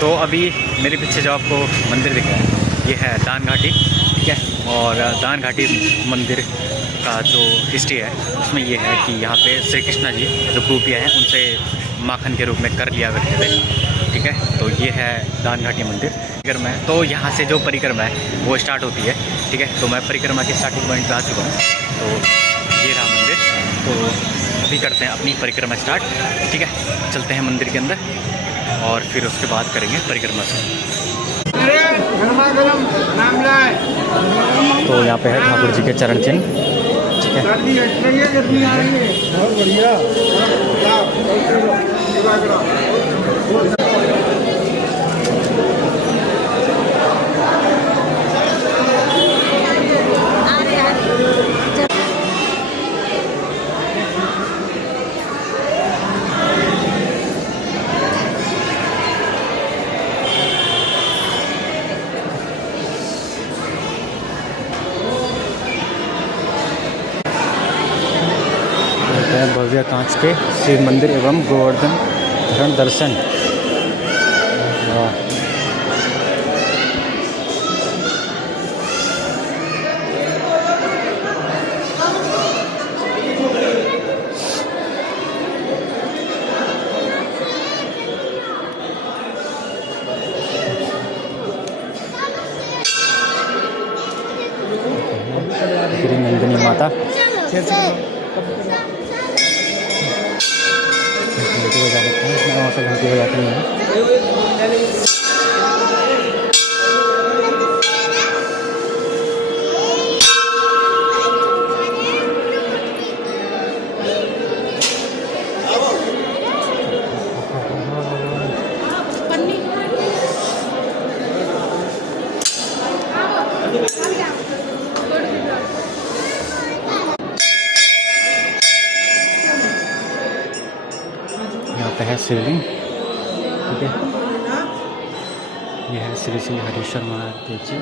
तो अभी मेरे पीछे जो आपको मंदिर दिख रहा है ये है दान घाटी, ठीक है। और दान घाटी मंदिर का जो हिस्ट्री है उसमें ये है कि यहाँ पे श्री कृष्णा जी जो गोपियाँ हैं उनसे माखन के रूप में कर लिया करते थे, ठीक है। तो ये है दान घाटी मंदिर परिक्रमा है। तो यहाँ से जो परिक्रमा है वो स्टार्ट होती है, ठीक है। तो मैं परिक्रमा के स्टार्टिंग पॉइंट पे आ चुका हूँ। तो ये रहा मंदिर। तो अभी करते हैं अपनी परिक्रमा स्टार्ट, ठीक है। चलते हैं मंदिर के अंदर और फिर उसके बाद करेंगे परिक्रमा से। तो यहाँ पे है ठाकुर जी के चरण चिन्ह, ठीक है। भव्य कांच के शिव मंदिर एवं गोवर्धन धरण दर्शन। गिरी नंदिनी माता घंटी बजा लेते हैं, वहाँ से घंटी बजाते हैं। है शिवलिंग, ठीक है। यह है श्री श्री हरीश्वर महादेव जी।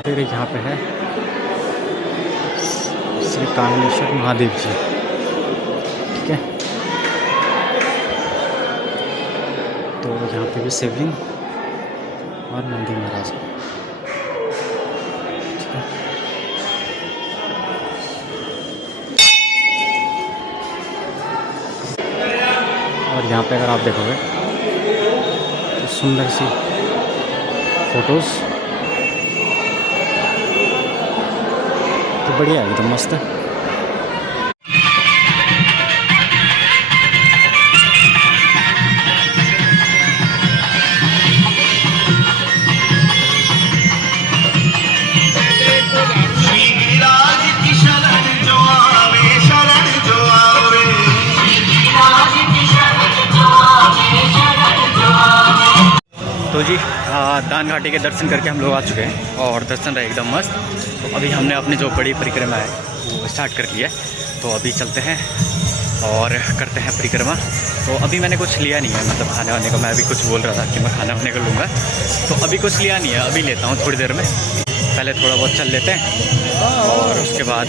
फिर यहाँ पे है श्री कामेश्वर महादेव जी, ठीक है। तो यहाँ पे भी शिवलिंग और नंदी महाराज, और यहाँ पे अगर आप देखोगे तो सुंदर सी फोटोज, तो बढ़िया है, एकदम मस्त है। तो जी दान घाटी के दर्शन करके हम लोग आ चुके हैं और दर्शन रहे एकदम मस्त। तो अभी हमने अपनी जो बड़ी परिक्रमा है वो स्टार्ट कर लिया है। तो अभी चलते हैं और करते हैं परिक्रमा। तो अभी मैंने कुछ लिया नहीं है, मतलब खाने वाने का। मैं अभी कुछ बोल रहा था कि मैं खाना वाने का लूँगा, तो अभी कुछ लिया नहीं है, अभी लेता हूँ थोड़ी देर में। पहले थोड़ा बहुत चल लेते हैं और उसके बाद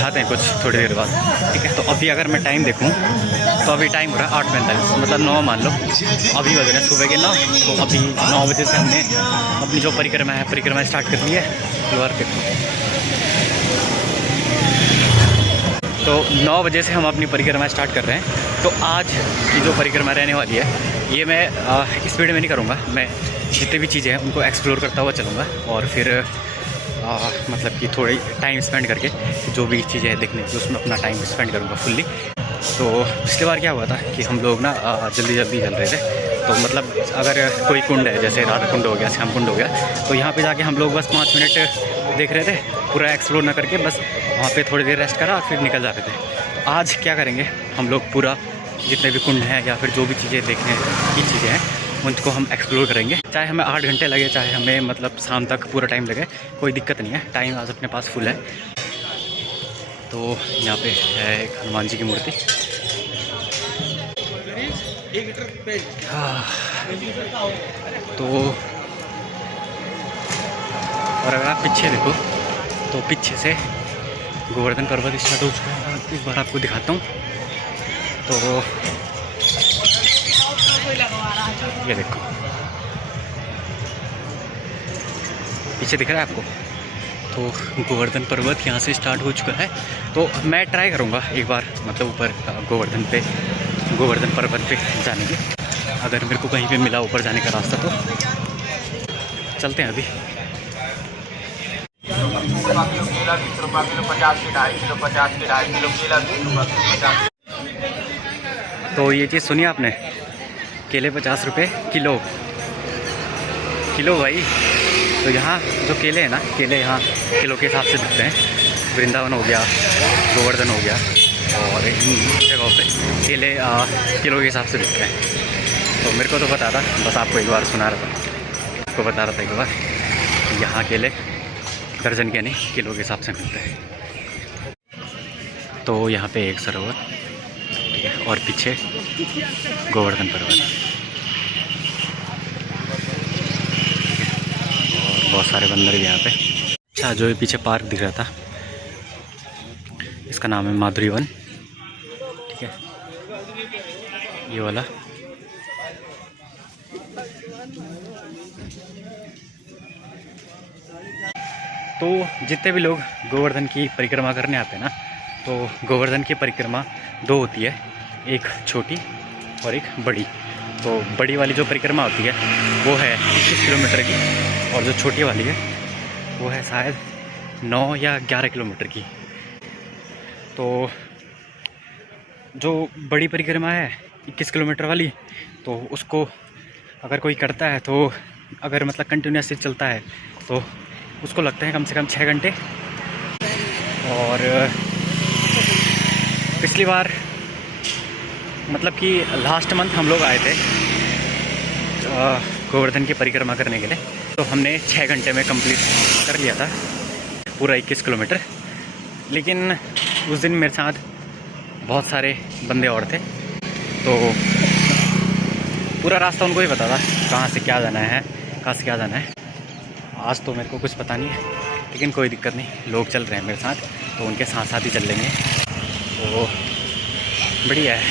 खाते हैं कुछ थोड़ी देर बाद, ठीक है। तो अभी अगर मैं टाइम देखूं तो अभी टाइम हो रहा है 8:45, मतलब 9 मान लो। अभी बज रहे हैं सुबह के 9। तो अभी 9 बजे से हमने अपनी जो परिक्रमा स्टार्ट कर ली है। लोअर के तो 9 बजे से हम अपनी परिक्रमा स्टार्ट कर रहे हैं। तो आज की जो परिक्रमा रहने वाली है ये मैं इस वीडियो में नहीं करूँगा। मैं जितनी भी चीज़ें हैं उनको एक्सप्लोर करता हुआ चलूँगा और फिर मतलब कि थोड़ी टाइम स्पेंड करके जो भी चीज़ें देखने की उसमें अपना टाइम स्पेंड करूँगा फुल्ली। तो पिछली बार क्या हुआ था कि हम लोग ना जल्दी चल रहे थे। तो मतलब अगर कोई कुंड है, जैसे राधा कुंड हो गया, श्याम कुंड हो गया, तो यहाँ पे जाके हम लोग बस 5 मिनट देख रहे थे, पूरा एक्सप्लोर ना करके बस वहाँ पे थोड़ी देर रेस्ट करा और फिर निकल जाते थे। आज क्या करेंगे, हम लोग पूरा जितने भी कुंड हैं या फिर जो भी चीज़ें देखने की चीज़ें हैं उनको हम एक्सप्लोर करेंगे। चाहे हमें 8 घंटे लगे, चाहे हमें मतलब शाम तक पूरा टाइम लगे, कोई दिक्कत नहीं है। टाइम आज अपने पास फुल है। तो यहाँ पे है एक हनुमान जी की मूर्ति। हाँ, तो और अगर आप पीछे देखो तो पीछे से गोवर्धन पर्वत स्टार्ट हो चुका है। एक बार आपको दिखाता हूँ। तो ये देखो पीछे दिख रहा है आपको। तो गोवर्धन पर्वत यहाँ से स्टार्ट हो चुका है। तो मैं ट्राई करूँगा एक बार, मतलब ऊपर गोवर्धन पर्वत पे जाने की। अगर मेरे को कहीं पे मिला ऊपर जाने का रास्ता तो चलते हैं अभी। तो ये चीज़ सुनी आपने, केले 50 रुपये किलो भाई। तो यहाँ जो केले हैं ना, केले यहाँ किलो के हिसाब से बिकते हैं। वृंदावन हो गया, गोवर्धन हो गया, और इन जगहों पे केले किलो के हिसाब से बिकते हैं। तो मेरे को तो पता था, बस आपको एक बार सुना रहा था, आपको बता रहा था एक बार। यहाँ केले दर्जन के नहीं, किलो के हिसाब से मिलते हैं। तो यहाँ पे एक सरोवर, ठीक है, और पीछे गोवर्धन पर्वत, और बहुत सारे बंदर भी यहाँ पे। अच्छा, जो ये पीछे पार्क दिख रहा था, इसका नाम है माधुरी वन, ठीक है, ये वाला। तो जितने भी लोग गोवर्धन की परिक्रमा करने आते हैं ना, तो गोवर्धन की परिक्रमा दो होती है, एक छोटी और एक बड़ी। तो बड़ी वाली जो परिक्रमा होती है वो है 21 किलोमीटर की, और जो छोटी वाली है वो है शायद 9 या 11 किलोमीटर की। तो जो बड़ी परिक्रमा है 21 किलोमीटर वाली, तो उसको अगर कोई करता है, तो अगर मतलब कंटिन्यूसली चलता है, तो उसको लगते हैं कम से कम 6 घंटे। और पिछली बार मतलब कि लास्ट मंथ हम लोग आए थे गोवर्धन की परिक्रमा करने के लिए, तो हमने 6 घंटे में कंप्लीट कर लिया था पूरा 21 किलोमीटर। लेकिन उस दिन मेरे साथ बहुत सारे बंदे और थे, तो पूरा रास्ता उनको ही पता था कहाँ से क्या जाना है, कहाँ से क्या जाना है। आज तो मेरे को कुछ पता नहीं है, लेकिन कोई दिक्कत नहीं, लोग चल रहे हैं मेरे साथ, तो उनके साथ साथ ही चल लेंगे। तो बढ़िया है।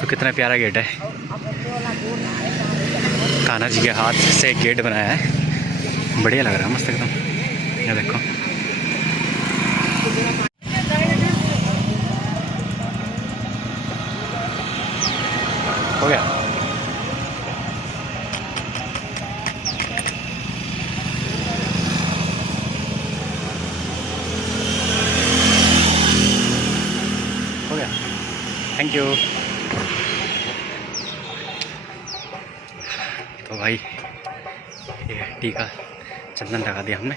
तो कितना प्यारा गेट है, कान्हा जी के हाथ से गेट बनाया है, बढ़िया लग रहा है, मस्त एकदम। ये देखो, हो गया। Thank you. तो भाई ये टीका चंदन लगा दिया हमने।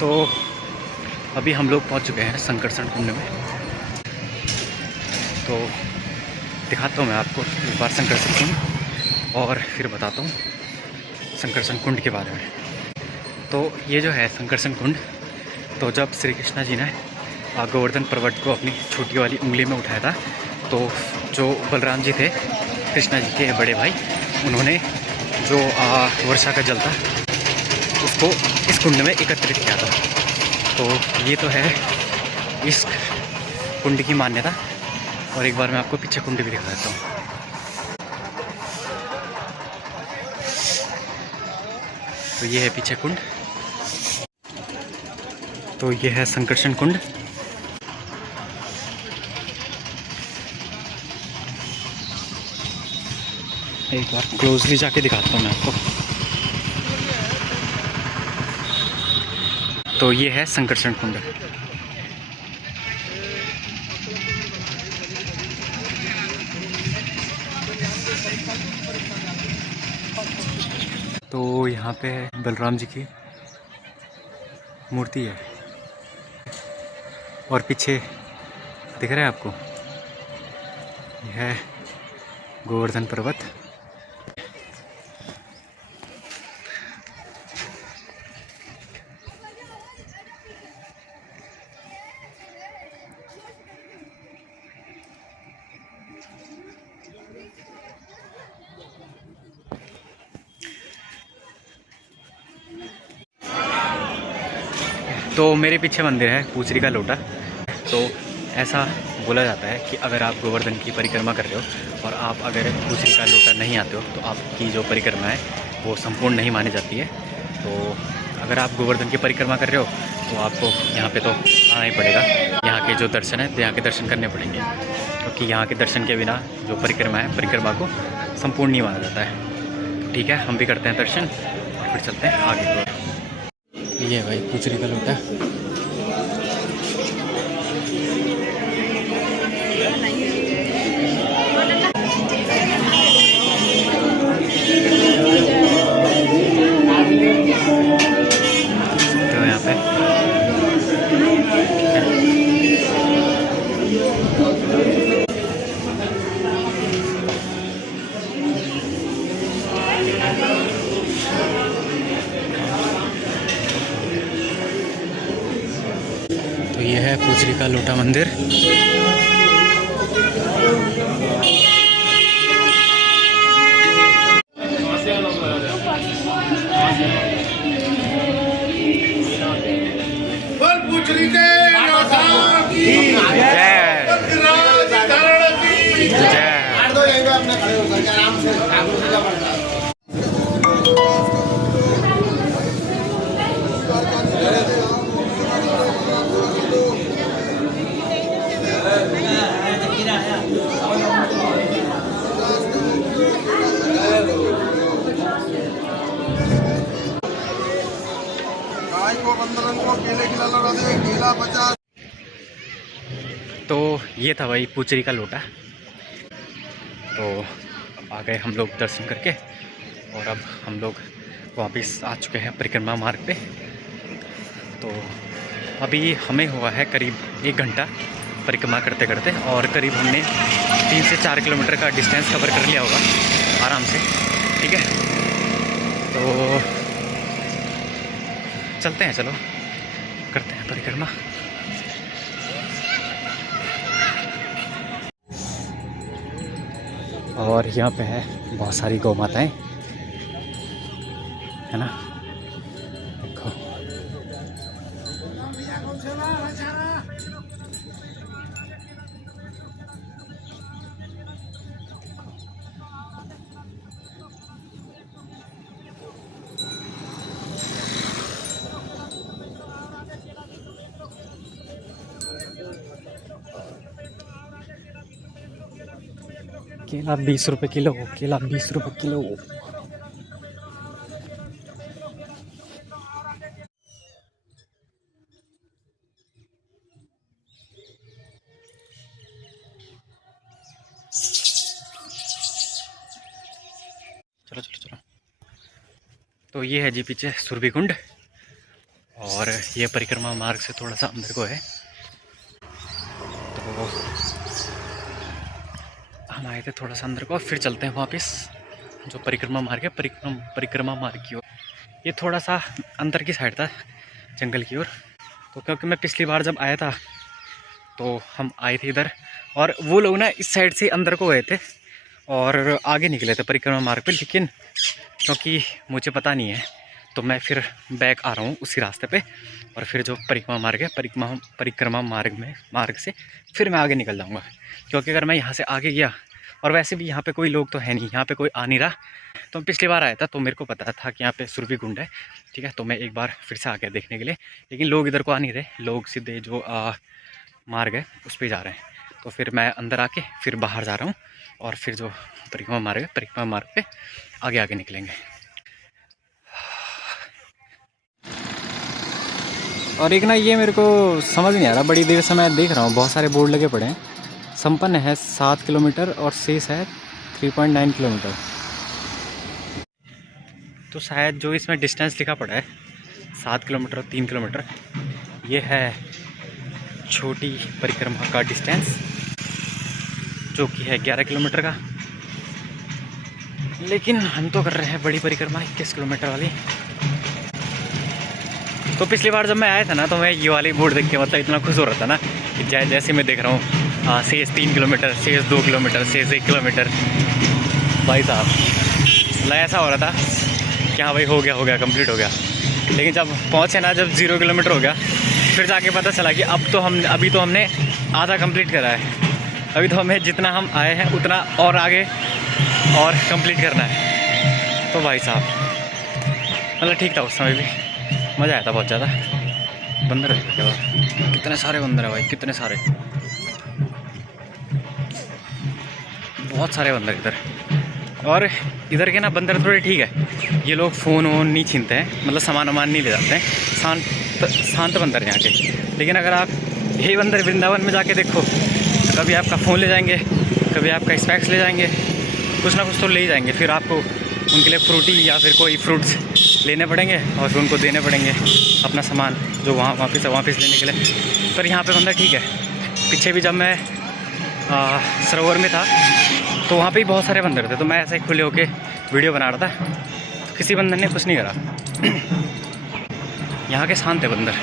तो अभी हम लोग पहुंच चुके हैं संकर्षण कुंड में। तो दिखाता हूँ मैं आपको एक बार संकर्षण कुंड, और फिर बताता हूँ संकर्षण कुंड के बारे में। तो ये जो है संकर्षण कुंड, तो जब श्री कृष्ण जी ने गोवर्धन पर्वत को अपनी छोटी वाली उंगली में उठाया था, तो जो बलराम जी थे कृष्णा जी के बड़े भाई, उन्होंने जो वर्षा का जल था उसको इस कुंड में एकत्रित किया था। तो ये तो है इस कुंड की मान्यता। और एक बार मैं आपको पीछे कुंड भी दिखा देता हूँ। तो ये है पीछे कुंड, तो ये है संकर्षण कुंड। एक बार क्लोजली जाके दिखाता हूँ मैं आपको। तो ये है संकर्षण कुंड। तो यहाँ पे बलराम जी की मूर्ति है, और पीछे दिख रहा है आपको, यह है गोवर्धन पर्वत। तो मेरे पीछे मंदिर है पूचरी का लोटा। तो ऐसा बोला जाता है कि अगर आप गोवर्धन की परिक्रमा कर रहे हो और आप अगर पूचरी का लोटा नहीं आते हो तो आपकी जो परिक्रमा है वो संपूर्ण नहीं मानी जाती है। तो अगर आप गोवर्धन की परिक्रमा कर रहे हो तो आपको यहाँ पे तो आना ही पड़ेगा। यहाँ के जो दर्शन है तो यहाँ के दर्शन करने पड़ेंगे, क्योंकि यहाँ के दर्शन के बिना जो परिक्रमा है परिक्रमा को संपूर्ण नहीं माना जाता है। ठीक है, हम भी करते हैं दर्शन और फिर चलते हैं आगे को। ये भाई पूचरी का लोटा। तो यहाँ पे तो ये है पूचरी का लोटा मंदिर। पूचरी के तो ये था भाई पूचरी का लोटा। तो अब आ गए हम लोग दर्शन करके और अब हम लोग वापस आ चुके हैं परिक्रमा मार्ग पे। तो अभी हमें हुआ है करीब 1 घंटा परिक्रमा करते करते और करीब हमने 3 से 4 किलोमीटर का डिस्टेंस कवर कर लिया होगा आराम से। ठीक है, तो चलते हैं, चलो करते हैं परिक्रमा। और यहाँ पे है बहुत सारी गौ माताएं, है ना, देखो। केला 20 रुपये किलो, केला 20 रुपये किलो। चलो चलो चलो। तो ये है जी पीछे सुरभि कुंड और ये परिक्रमा मार्ग से थोड़ा सा अंदर को है। तो हम आए थे थोड़ा सा अंदर को, फिर चलते हैं वापस जो परिक्रमा मार्ग है परिक्रमा मार्ग की ओर। ये थोड़ा सा अंदर की साइड था जंगल की ओर। तो क्योंकि मैं पिछली बार जब आया था तो हम आए थे इधर और वो लोग ना इस साइड से अंदर को गए थे और आगे निकले थे परिक्रमा मार्ग पे, लेकिन क्योंकि मुझे पता नहीं है तो मैं फिर बैक आ रहा हूँ उसी रास्ते पे और फिर जो परिक्रमा मार्ग है परिक्रमा मार्ग से फिर मैं आगे निकल जाऊँगा। क्योंकि अगर मैं यहाँ से आगे गया, और वैसे भी यहाँ पे कोई लोग तो है नहीं, यहाँ पे कोई आ नहीं रहा। तो पिछली बार आया था तो मेरे को पता था कि यहाँ पे सुरभि कुंड है। ठीक है, तो मैं एक बार फिर से आ गया देखने के लिए, लेकिन लोग इधर को आ नहीं रहे, लोग सीधे जो मार्ग है उस पर जा रहे हैं। तो फिर मैं अंदर आके फिर बाहर जा रहा हूँ और फिर जो परिक्रमा मार्ग है परिक्रमा मार्ग पे आगे आगे निकलेंगे। और एक ना ये मेरे को समझ नहीं आ रहा, बड़ी देर से मैं देख रहा हूँ बहुत सारे बोर्ड लगे पड़े हैं। संपन्न है 7 किलोमीटर और शेष है 3.9 किलोमीटर। तो शायद जो इसमें डिस्टेंस लिखा पड़ा है 7 किलोमीटर और 3 किलोमीटर, ये है छोटी परिक्रमा का डिस्टेंस जो कि है 11 किलोमीटर का। लेकिन हम तो कर रहे हैं बड़ी परिक्रमा 21 किलोमीटर वाली। तो पिछली बार जब मैं आया था ना तो मैं ये वाली बोर्ड देख के मतलब इतना खुश हो रहा था ना कि जैसे मैं देख रहा हूँ शेष 3 किलोमीटर, शेष 2 किलोमीटर, शेष 1 किलोमीटर। भाई साहब ऐसा हो रहा था कि हाँ भाई हो गया कंप्लीट हो गया। लेकिन जब पहुँचे ना, जब 0 किलोमीटर हो गया फिर जाके पता चला कि अभी तो हमने आधा कंप्लीट करा है। अभी तो हमें जितना हम आए हैं उतना और आगे और कंप्लीट करना है। तो भाई साहब मतलब ठीक था, उस समय भी मज़ा आया था बहुत ज़्यादा। बंदर है क्या, कितने सारे बंदर है भाई, कितने सारे, बहुत सारे बंदर इधर। और इधर के ना बंदर थोड़े ठीक है, ये लोग फ़ोन वोन नहीं छीनते हैं, मतलब सामान वामान नहीं ले जाते हैं, शांत बंदर यहाँ के। लेकिन अगर आप यही बंदर वृंदावन में जाके देखो, तो कभी आपका फ़ोन ले जाएंगे, कभी आपका स्पैक्स ले जाएंगे, कुछ ना कुछ तो ले ही जाएंगे। फिर आपको उनके लिए फ्रूटी या फिर कोई फ्रूट्स लेने पड़ेंगे और फिर उनको देने पड़ेंगे अपना सामान जो वहाँ वापस लेने के लिए। पर यहाँ पे बंदर ठीक है। पीछे भी जब मैं सरोवर में था तो वहाँ पे भी बहुत सारे बंदर थे, तो मैं ऐसे ही खुले होके वीडियो बना रहा था, तो किसी बंदर ने कुछ नहीं करा। यहाँ के शांत है बंदर।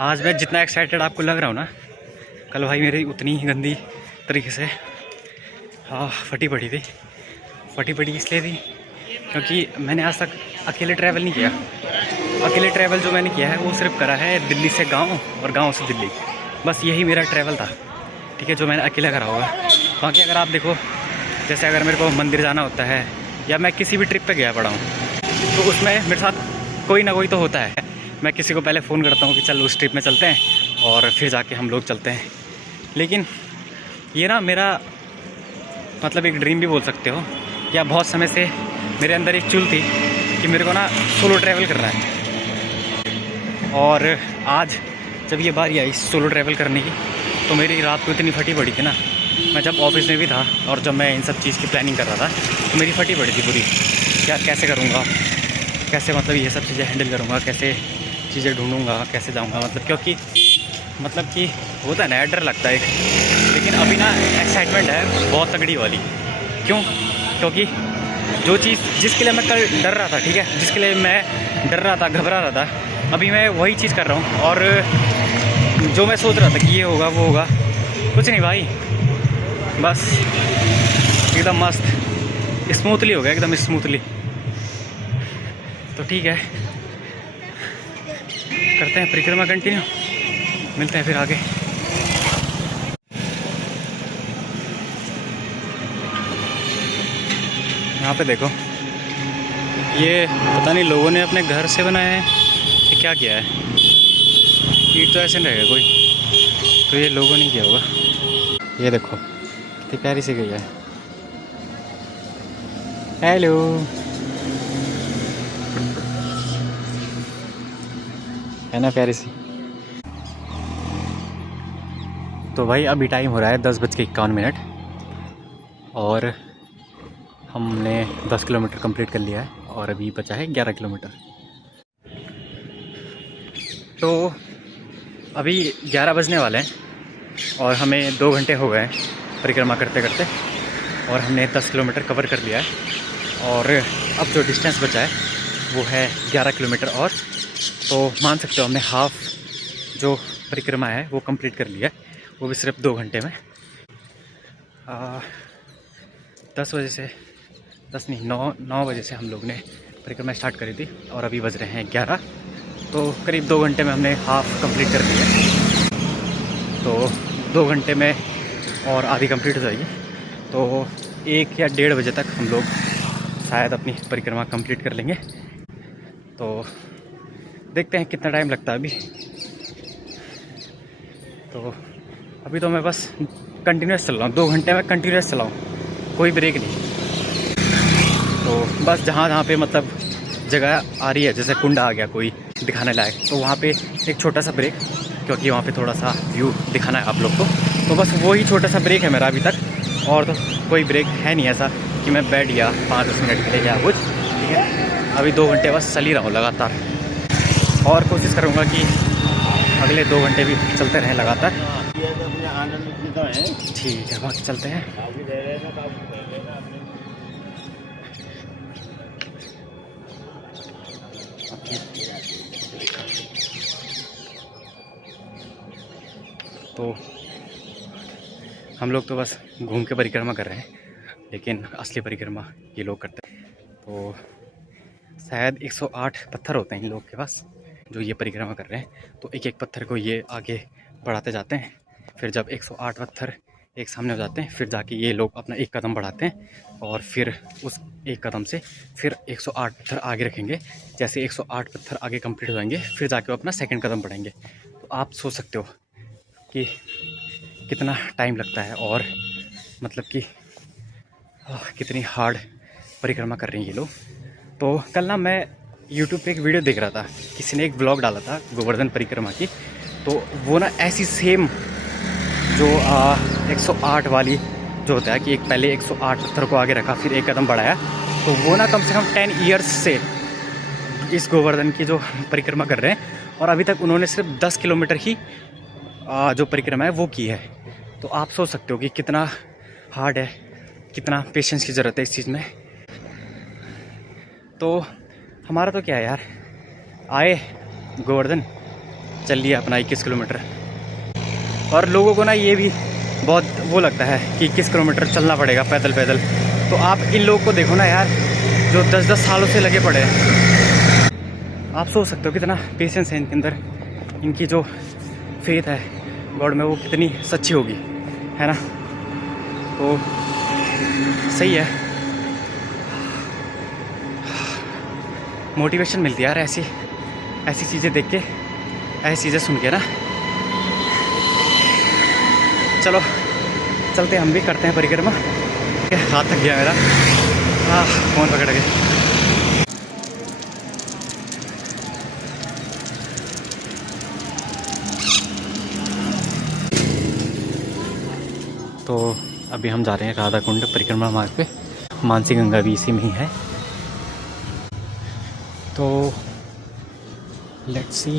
आज मैं जितना एक्साइटेड आपको लग रहा हूँ ना, कल भाई मेरी उतनी ही गंदी तरीके से फटी पड़ी इसलिए थी क्योंकि मैंने आज तक अकेले ट्रैवल नहीं किया। अकेले ट्रैवल जो मैंने किया है वो सिर्फ करा है दिल्ली से गांव और गांव से दिल्ली, बस यही मेरा ट्रैवल था, ठीक है, जो मैंने अकेला करा होगा। बाकी अगर आप देखो, जैसे अगर मेरे को मंदिर जाना होता है या मैं किसी भी ट्रिप पे गया पड़ा हूँ, तो उसमें मेरे साथ कोई ना कोई तो होता है। मैं किसी को पहले फ़ोन करता हूँ कि चल उस ट्रिप में चलते हैं, और फिर जाके हम लोग चलते हैं। लेकिन ये ना मेरा मतलब एक ड्रीम भी बोल सकते हो, या बहुत समय से मेरे अंदर एक चुल थी कि मेरे को ना सोलो ट्रैवल करना है। और आज जब ये बारी आई सोलो ट्रैवल करने की, तो मेरी रात को इतनी फटी पड़ी थी ना, मैं जब ऑफिस में भी था और जब मैं इन सब चीज़ की प्लानिंग कर रहा था तो मेरी फटी पड़ी थी पूरी, क्या कैसे करूँगा, कैसे मतलब ये सब चीज़ें हैंडल करूँगा, कैसे चीज़ें ढूंढूंगा, कैसे जाऊँगा, मतलब क्योंकि होता है ना, डर लगता है एक। लेकिन अभी ना एक्साइटमेंट है बहुत तगड़ी वाली। क्यों? क्योंकि जो चीज़ जिसके लिए मैं कल डर रहा था, ठीक है, जिसके लिए मैं डर रहा था, घबरा रहा था, अभी मैं वही चीज़ कर रहा हूँ। और जो मैं सोच रहा था कि ये होगा वो होगा, कुछ नहीं भाई, बस एकदम मस्त स्मूथली हो गया, एकदम स्मूथली। तो ठीक है, करते हैं परिक्रमा कंटिन्यू, मिलते हैं फिर आगे। यहाँ पे देखो, ये पता नहीं लोगों ने अपने घर से बनाया है कि क्या किया है, ईट तो ऐसे नहीं रहेगा कोई, तो ये लोगों ने किया होगा। ये देखो कितनी प्यारी सी गई है। हेलो, है ना प्यारी सी। तो भाई अभी टाइम हो रहा है 10:51 और हमने 10 किलोमीटर कंप्लीट कर लिया है और अभी बचा है 11 किलोमीटर। तो अभी 11 बजने वाले हैं और हमें 2 घंटे हो गए परिक्रमा करते करते, और हमने 10 किलोमीटर कवर कर लिया है। और अब जो डिस्टेंस बचा है वो है 11 किलोमीटर, और तो मान सकते हो हमने हाफ जो परिक्रमा है वो कंप्लीट कर लिया है, वो भी सिर्फ 2 घंटे में। 10 बजे से 9 बजे से हम लोग ने परिक्रमा स्टार्ट करी थी और अभी बज रहे हैं 11, तो करीब 2 घंटे में हमने हाफ कंप्लीट कर दिया। तो 2 घंटे में और आधी कंप्लीट हो जाएगी, तो 1 या 1:30 बजे तक हम लोग शायद अपनी परिक्रमा कंप्लीट कर लेंगे। तो देखते हैं कितना टाइम लगता है अभी। तो अभी तो मैं बस कंटिन्यूस चल रहा हूँ, 2 घंटे में कंटिन्यूस चलाऊँ, कोई ब्रेक नहीं। तो बस जहाँ पे मतलब जगह आ रही है, जैसे कुंड आ गया कोई दिखाने लायक, तो वहाँ पे एक छोटा सा ब्रेक, क्योंकि वहाँ पे थोड़ा सा व्यू दिखाना है आप लोग को, तो बस वही छोटा सा ब्रेक है मेरा अभी तक, और तो कोई ब्रेक है नहीं ऐसा कि मैं बैठ गया 5-10 मिनट के लिए या कुछ, ठीक है। अभी 2 घंटे बस चल ही रहा हूँ लगातार, और कोशिश करूँगा कि अगले 2 घंटे भी चलते रहें लगातार। ठीक है, बाकी चलते हैं। तो हम लोग तो बस घूम के परिक्रमा कर रहे हैं, लेकिन असली परिक्रमा ये लोग करते हैं। तो शायद 108 पत्थर होते हैं इन लोग के पास, जो ये परिक्रमा कर रहे हैं, तो एक एक पत्थर को ये आगे बढ़ाते जाते हैं। फिर जब 108 पत्थर एक सामने हो जाते हैं, फिर जाके ये लोग अपना एक कदम बढ़ाते हैं और फिर उस एक कदम से फिर 108 पत्थर आगे रखेंगे। जैसे 108 पत्थर आगे कंप्लीट हो जाएंगे, फिर जाके वो अपना सेकंड कदम बढ़ाएंगे। तो आप सोच सकते हो कि कितना टाइम लगता है और मतलब कि कितनी हार्ड परिक्रमा कर रहे हैं ये लोग। तो कल ना मैं यूट्यूब पे एक वीडियो देख रहा था, किसी ने एक ब्लॉग डाला था गोवर्धन परिक्रमा की। तो वो ना ऐसी सेम जो 108 वाली जो होता है कि एक पहले 108 पत्थर को आगे रखा, फिर एक कदम बढ़ाया, तो वो ना कम से कम 10 ईयर्स से इस गोवर्धन की जो परिक्रमा कर रहे हैं और अभी तक उन्होंने सिर्फ 10 किलोमीटर ही जो परिक्रमा है वो की है। तो आप सोच सकते हो कि कितना हार्ड है, कितना पेशेंस की ज़रूरत है इस चीज़ में। तो हमारा तो क्या है यार, आए गोवर्धन चल लिया अपना 21 किलोमीटर। और लोगों को ना ये भी बहुत वो लगता है कि 21 किलोमीटर चलना पड़ेगा पैदल पैदल। तो आप इन लोगों को देखो ना यार, जो 10-10 सालों से लगे पड़े हैं। आप सोच सकते हो कितना पेशेंस है इनके अंदर, इनकी जो फेथ है गॉड में वो कितनी सच्ची होगी, है ना। तो सही है, मोटिवेशन मिलती है यार ऐसी चीज़ें देख के, ऐसी चीज़ें सुन के ना। चलो चलते हम भी करते हैं परिक्रमा। हाथ थक गया मेरा, फ़ोन पकड़ के। तो अभी हम जा रहे हैं राधा कुंड परिक्रमा मार्ग पे। मानसी गंगा भी इसी में ही है। तो लेट्स सी।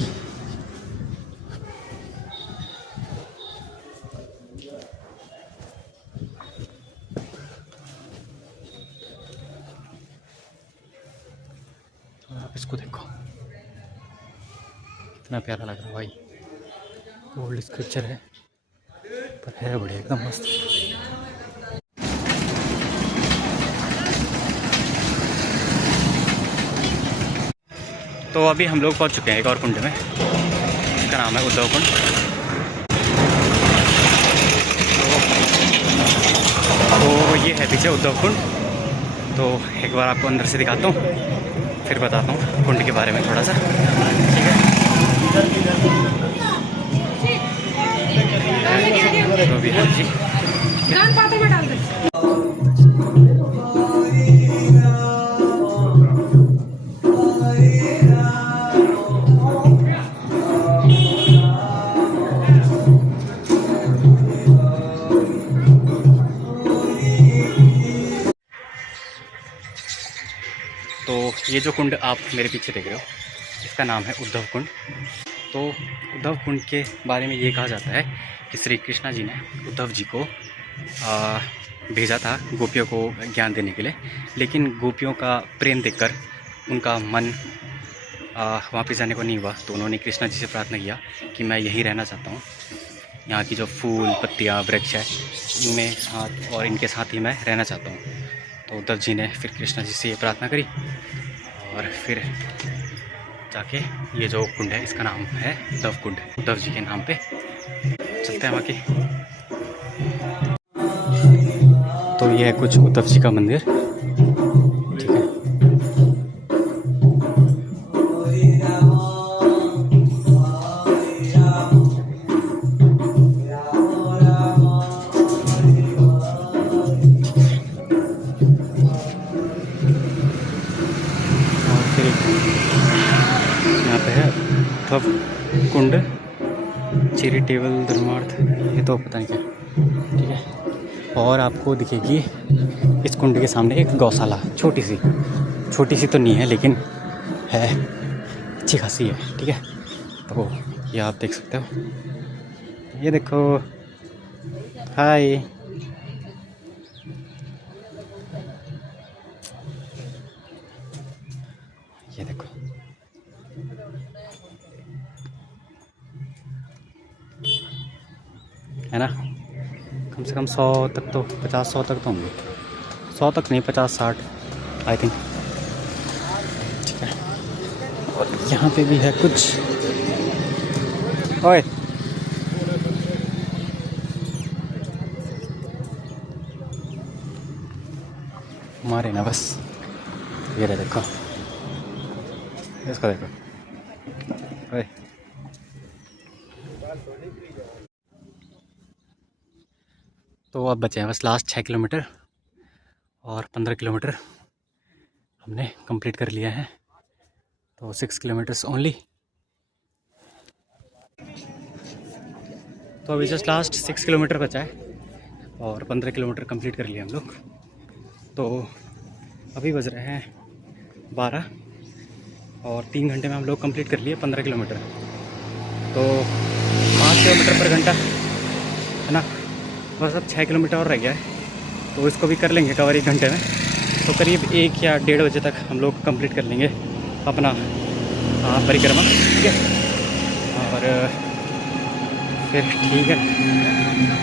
आप इसको देखो, कितना प्यारा लग रहा है भाई। ओल्ड स्क्रिप्चर है पर है बढ़िया, एकदम मस्त। तो अभी हम लोग पहुंच चुके हैं एक और कुंड में, इसका नाम है उद्धव कुंड। तो ये है पीछे उद्धव कुंड। तो एक बार आपको अंदर से दिखाता हूँ, फिर बताता हूँ कुंड के बारे में थोड़ा सा, ठीक है। तो बिहार जी तो ये जो कुंड आप मेरे पीछे देख रहे हो, इसका नाम है उद्धव कुंड। तो उद्धव कुंड के बारे में ये कहा जाता है कि श्री कृष्णा जी ने उद्धव जी को भेजा था गोपियों को ज्ञान देने के लिए, लेकिन गोपियों का प्रेम देखकर उनका मन वापस जाने को नहीं हुआ। तो उन्होंने कृष्णा जी से प्रार्थना किया कि मैं यहीं रहना चाहता हूँ, यहाँ की जो फूल पत्तियाँ वृक्ष है इनमें साथ और इनके साथ ही मैं रहना चाहता हूँ। तो उद्धव जी ने फिर कृष्णा जी से ये प्रार्थना करी और फिर जाके ये जो कुंड है इसका नाम है उद्धव कुंड, उद्धव जी के नाम पे। चलते हैं बाकी। तो ये है कुछ उद्धव जी का मंदिर, ठीक है। और फिर यहाँ पे है उद्धव कुंड चैरिटेबल धर्मार्थ, ये तो पता नहीं क्या, ठीक है। और आपको दिखेगी इस कुंड के सामने एक गौशाला, छोटी सी तो नहीं है लेकिन है, अच्छी खासी है, ठीक है। तो ये आप देख सकते हो, ये देखो, हाय। ये देखो, है ना। कम से कम 100 तक तो, 50-100 तक तो होंगे, 100 तक नहीं, 50-60 आई थिंक, ठीक है। और यहाँ पे भी है कुछ। ओए मारे ना बस। ये रहा देखो, इसको देखो। ओए तो अब बचे हैं बस लास्ट 6 किलोमीटर और 15 किलोमीटर हमने कंप्लीट कर लिया है। तो 6 किलोमीटर्स ओनली। तो अभी जस्ट लास्ट 6 किलोमीटर बचा है और 15 किलोमीटर कंप्लीट कर लिया हम लोग। तो अभी बज रहे हैं 12 और 3 घंटे में हम लोग कंप्लीट कर लिए 15 किलोमीटर। तो 5 किलोमीटर पर घंटा है ना। बस अब 6 किलोमीटर और रह गया है, तो इसको भी कर लेंगे कवर 1 घंटे में। तो करीब 1 या 1:30 बजे तक हम लोग कंप्लीट कर लेंगे अपना परिक्रमा, ठीक है। और फिर ठीक है,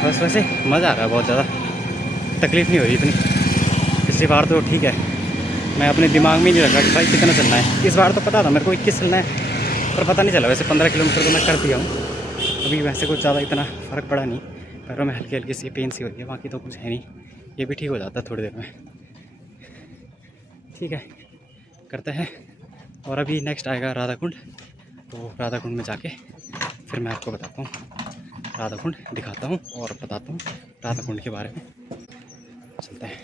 बस वैसे मज़ा आ रहा है, बहुत ज़्यादा तकलीफ़ नहीं हो रही इतनी। पिछली बार तो ठीक है, मैं अपने दिमाग में नहीं रखा कि भाई कितना चलना है। इस बार तो पता था मेरे को 21 चलना है, पर पता नहीं चला। वैसे 15 किलोमीटर तो मैं कर दिया हूँ अभी। वैसे कुछ ज़्यादा इतना फ़र्क पड़ा नहीं, पैरों में हल्की हल्की सी पेन सी हो रही है, बाकी तो कुछ है नहीं। ये भी ठीक हो जाता है थोड़ी देर में, ठीक है। करते हैं। और अभी नेक्स्ट आएगा राधा कुंड। तो राधा कुंड में जाके फिर मैं आपको बताता हूँ, राधा कुंड दिखाता हूँ और बताता हूँ राधा कुंड के बारे में। चलते हैं।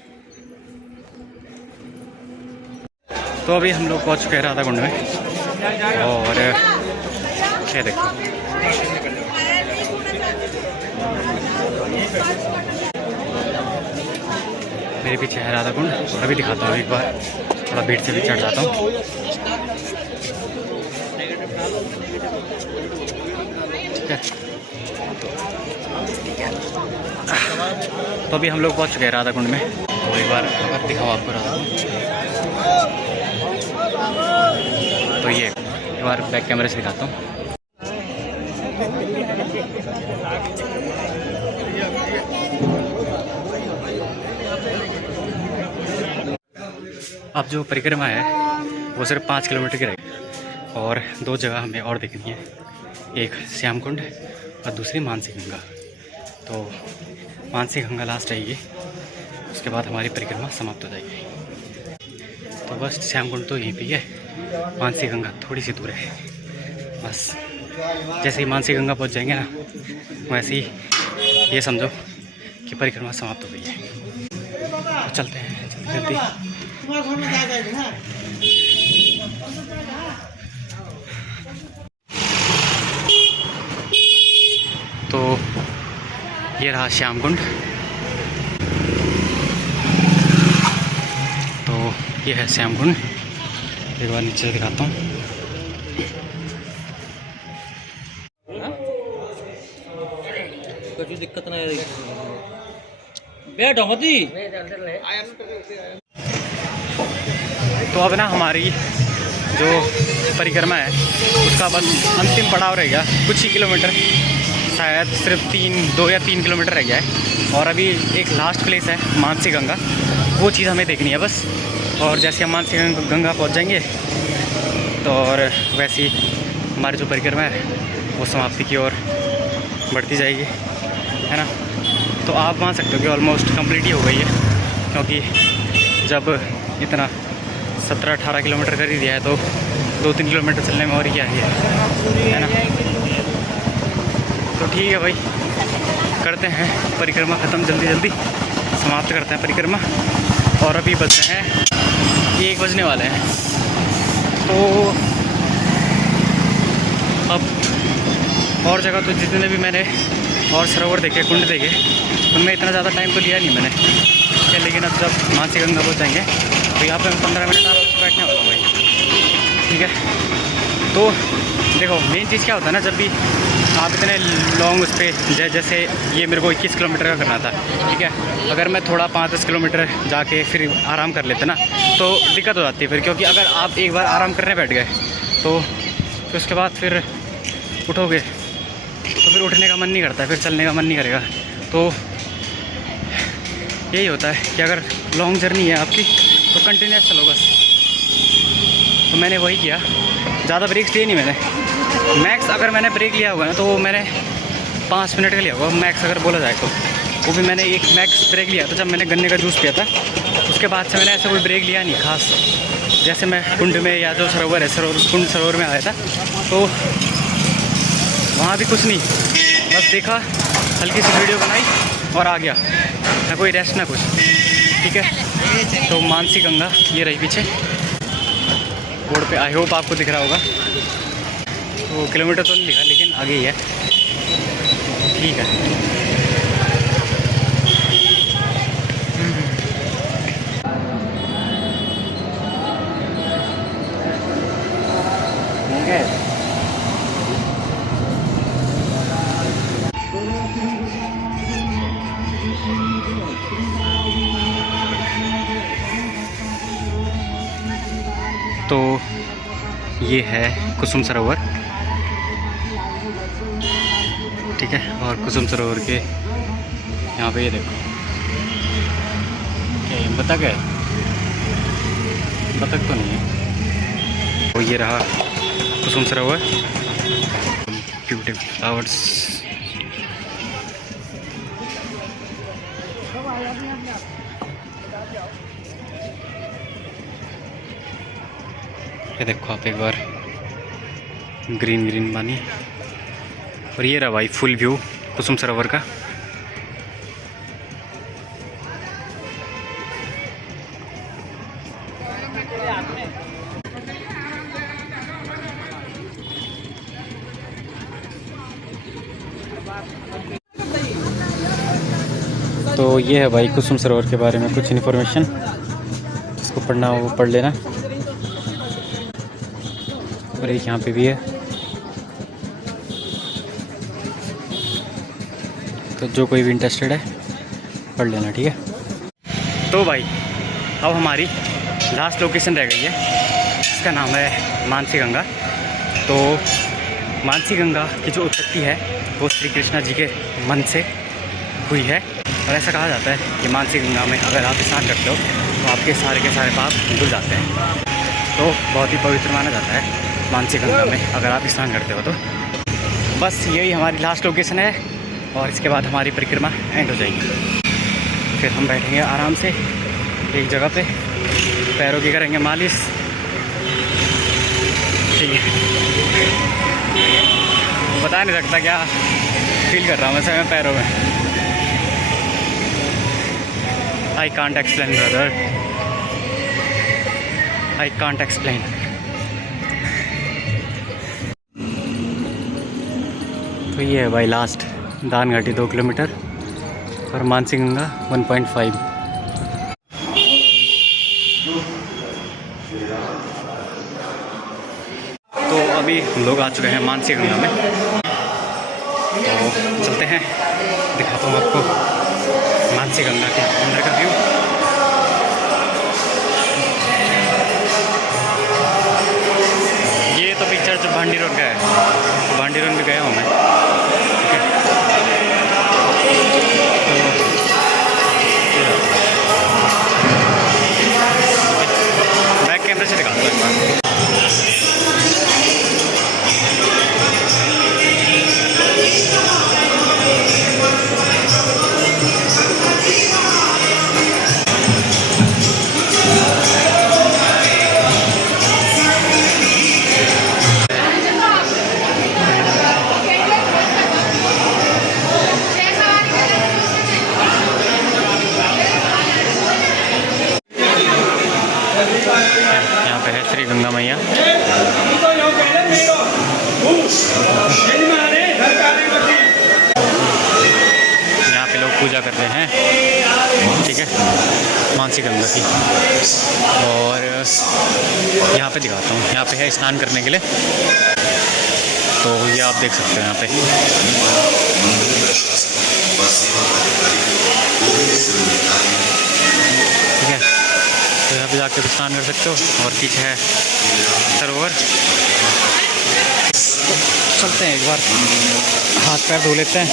तो अभी हम लोग पहुँच चुके हैं राधा कुंड में। और ये देखो, मेरे पीछे है राधा कुंड। और अभी दिखाता हूँ एक बार, थोड़ा भीड़ से भी चढ़ जाता हूँ। ठीक है, तो अभी हम लोग पहुँच चुके हैं राधा कुंड में। तो एक बार अगर दिखाओ आपको राधा कुंड, तो ये एक बार बैक कैमरे से दिखाता हूँ। अब जो परिक्रमा है वो सिर्फ 5 किलोमीटर की रहेगी और 2 जगह हमें और देखनी है, एक श्याम कुंड और दूसरी मानसी गंगा। तो मानसी गंगा लास्ट रहेगी, उसके बाद हमारी परिक्रमा समाप्त हो जाएगी। तो बस श्याम कुंड तो यहीं पे है, मानसी गंगा थोड़ी सी दूर है। बस जैसे ही मानसी गंगा पहुंच जाएंगे ना, वैसे ही ये समझो कि परिक्रमा समाप्त हो गई है। तो चलते हैं जल्दी। तो ये रहा श्याम कुंड। तो ये है श्याम कुंड, एक बार नीचे दिखाता हूँ। कोई दिक्कत नहीं रही, बैठ होती। तो अब ना हमारी जो परिक्रमा है उसका बस अंतिम पड़ाव रह गया, कुछ ही किलोमीटर, शायद सिर्फ 2 या 3 किलोमीटर रह गया है। और अभी एक लास्ट प्लेस है मानसी गंगा, वो चीज़ हमें देखनी है बस। और जैसे हम मानसी गंगा पहुंच जाएंगे तो और वैसे ही हमारी जो परिक्रमा है वो समाप्ति की ओर बढ़ती जाएगी, है ना। तो आप मान सकते हो कि ऑलमोस्ट कंप्लीट ही हो गई है, क्योंकि जब इतना 17-18 किलोमीटर कर ही दिया है तो 2-3 किलोमीटर चलने में और क्या है ना। तो ठीक है भाई, करते हैं परिक्रमा ख़त्म, जल्दी जल्दी समाप्त करते हैं परिक्रमा। और अभी बजते हैं 1 बजने वाले हैं। तो अब और जगह तो जितने भी मैंने और सरोवर देखे, कुंड देखे, उनमें इतना ज़्यादा टाइम तो लिया नहीं मैंने, लेकिन अब जब मानसी गंगा पहुँच जाएंगे तो यहाँ पे 15 मिनट आप बैठने वाला हूँ भाई, ठीक है। तो देखो मेन चीज़ क्या होता है ना, जब भी आप इतने लॉन्ग उस पर, जैसे ये मेरे को 21 किलोमीटर का करना था, ठीक है। अगर मैं थोड़ा 5-10 किलोमीटर जाके फिर आराम कर लेते ना तो दिक्कत हो जाती है फिर, क्योंकि अगर आप एक बार आराम करने बैठ गए तो फिर उसके बाद फिर उठोगे तो फिर उठने का मन नहीं करता, फिर चलने का मन नहीं करेगा। तो यही होता है कि अगर लॉन्ग जर्नी है आपकी तो कंटिन्यूस चलो बस। तो मैंने वही किया ज़्यादा ब्रेक्स लिए नहीं मैंने। मैक्स अगर मैंने ब्रेक लिया होगा ना तो वो मैंने 5 मिनट का लिया होगा मैक्स अगर बोला जाए तो। वो भी मैंने एक मैक्स ब्रेक लिया था जब मैंने गन्ने का जूस पिया था। उसके बाद से मैंने ऐसा कोई ब्रेक लिया नहीं खास। जैसे मैं कुंड में या जो सरोवर है कुंड सरोवर में आया था तो वहाँ भी कुछ नहीं, बस देखा, हल्की सी वीडियो बनाई और आ गया, ना कोई रेस्ट ना कुछ। ठीक है, तो मानसी गंगा ये रही पीछे बोर्ड पे, आई होप आपको दिख रहा होगा। तो किलोमीटर तो नहीं लिखा लेकिन आगे ही है। ठीक है, तो ये है कुसुम सरोवर। ठीक है, और कुसुम सरोवर के यहाँ पे ये देखो क्या है, बतख है, बतख तो नहीं है। तो ये रहा कुसुम सरोवर, ब्यूटीफुल फ्लावर्स। ये देखो आप एक बार, ग्रीन ग्रीन पानी। और ये रहा भाई फुल व्यू कुसुम सरोवर का। तो ये है भाई कुसुम सरोवर के बारे में कुछ इन्फॉर्मेशन, जिसको पढ़ना हो वो पढ़ लेना। और एक यहाँ पे भी है, तो जो कोई भी इंटरेस्टेड है पढ़ लेना। ठीक है, तो भाई अब हमारी लास्ट लोकेशन रह गई है, इसका नाम है मानसी गंगा। तो मानसी गंगा की जो उत्पत्ति है वो श्री कृष्णा जी के मन से हुई है। और ऐसा कहा जाता है कि मानसी गंगा में अगर आप स्नान करते हो तो आपके सारे के सारे पाप धुल जाते हैं। तो बहुत ही पवित्र माना जाता है मानसी गंगा में अगर आप स्नान करते हो तो। बस यही हमारी लास्ट लोकेशन है और इसके बाद हमारी परिक्रमा एंड हो जाएगी। फिर हम बैठेंगे आराम से एक जगह पे, पैरों की करेंगे मालिश। ठीक है, बता नहीं सकता क्या फील कर रहा हूँ वैसे मैं पैरों में। I can't explain brother, I can't explain. तो ये है भाई लास्ट दान घाटी 2 किलोमीटर और मानसी गंगा 1.5। तो अभी हम लोग आ चुके हैं मानसी गंगा में, तो चलते हैं, दिखाता हूँ आपको मानसी गंगा के अंदर का व्यू। ये तो पिक्चर जो भांडी रोड का है, भांडी रोड भी गया हूँ मैं। ठीक है, तो बैक कैमरे से दिखाता हूँ एक बार। यहाँ पे है श्री गंगा मैया। यहाँ पे लोग पूजा करते हैं। ठीक है, मानसी गंगा की। और यहाँ पे दिखाता हूँ, यहाँ पे है स्नान करने के लिए। तो ये आप देख सकते हो यहाँ पे। ठीक है, तो यहाँ पे जाके भी स्नान कर सकते हो। और पीछे है सरोवर। चलते हैं एक बार, हाथ पैर धो लेते हैं।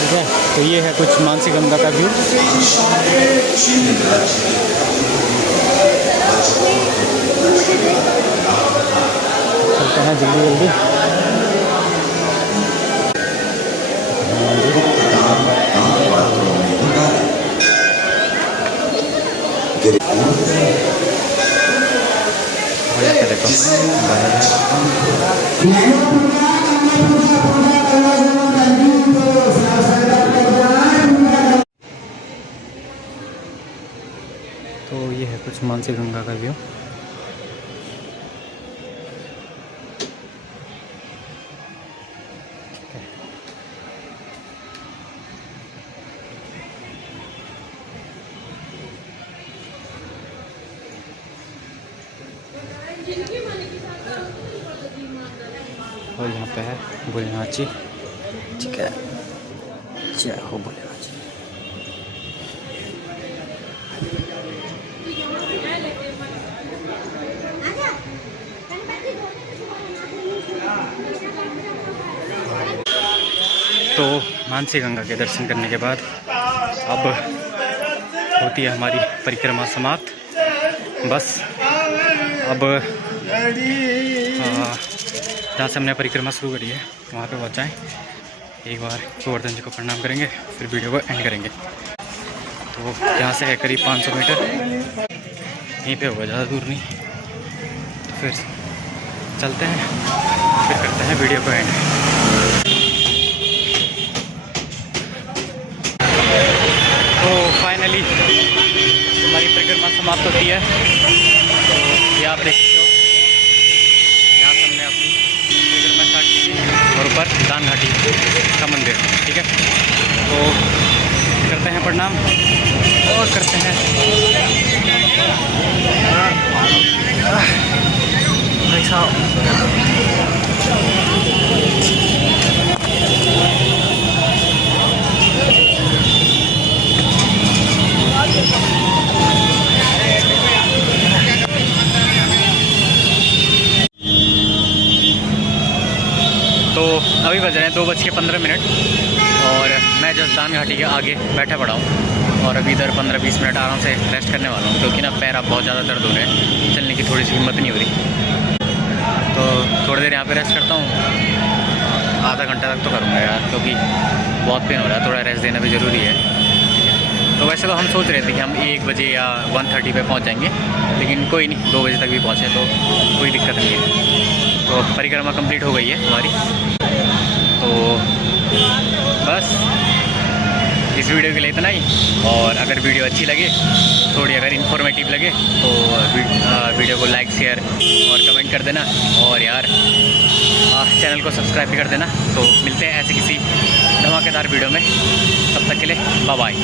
ठीक है। तो ये है कुछ मानसी गंगा का व्यू। चलते हैं जल्दी जल्दी। देखो तो ये है कुछ मानसी गंगा का व्यू। और यहाँ पे है भोलेनाथ जी। ठीक है, जय हो भोलेनाथ जी। तो मानसी गंगा के दर्शन करने के बाद अब होती है हमारी परिक्रमा समाप्त। बस अब जहाँ से हमने परिक्रमा शुरू करी है वहाँ पे पहुँचाएँ। एक बार गोवर्धन जी को प्रणाम करेंगे, फिर वीडियो को एंड करेंगे। तो यहाँ से है करीब 500 मीटर, यहीं पे होगा, ज़्यादा दूर नहीं। तो फिर चलते हैं, फिर करते हैं वीडियो को एंड। तो फाइनली हमारी परिक्रमा समाप्त होती है। तो ये आप देख सकते हो, यहाँ से हमने अपनी परिक्रमा स्टार्ट की थी। और ऊपर दान घाटी का मंदिर, ठीक है। तो करते हैं प्रणाम और करते हैं भाई साहब। तो अभी बज रहे हैं 2:15 और मैं जस्ट दान घाटी के आगे बैठा पड़ा हूँ। और अभी इधर 15-20 मिनट आराम से रेस्ट करने वाला हूँ, क्योंकि ना पैर अब बहुत ज़्यादा दर्द हो रहे हैं, चलने की थोड़ी सी हिम्मत नहीं हो रही। तो थोड़ी देर यहाँ पे रेस्ट करता हूँ, आधा घंटा तक तो करूँगा यार, क्योंकि बहुत पेन हो रहा है। थोड़ा रेस्ट देना भी ज़रूरी है, ठीक है। तो वैसे तो हम सोच रहे थे कि हम 1 बजे या 1:30 पे पहुँच जाएंगे, लेकिन कोई नहीं, 2 बजे तक भी पहुँचे तो कोई दिक्कत नहीं है। तो परिक्रमा कंप्लीट हो गई है हमारी। तो बस इस वीडियो के लिए इतना ही। और अगर वीडियो अच्छी लगे, थोड़ी अगर इन्फॉर्मेटिव लगे, तो वीडियो को लाइक, शेयर और कमेंट कर देना। और यार चैनल को सब्सक्राइब भी कर देना। तो मिलते हैं ऐसे किसी धमाकेदार वीडियो में, तब तक के लिए बाय बाय।